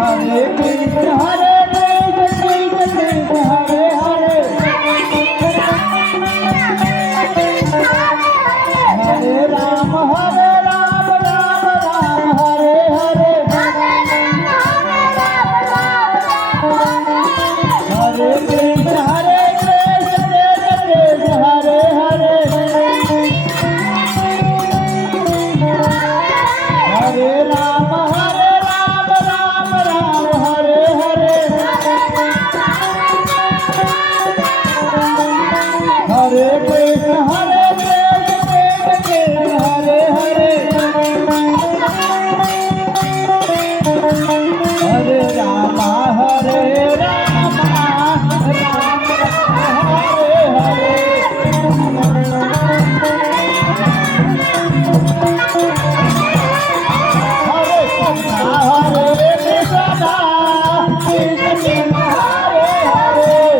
Hare Krishna Hare Krishna Krishna Hare Hare Hare Rama Rama Rama Hare Hare Hare Krishna Krishna Krishna Hare Hare Hare Rama Rama Rama Hare Hare Hare Krishna Krishna Krishna Hare Hare Hare Rama Rama Rama Hare Hare Hare Krishna Krishna Krishna Hare Hare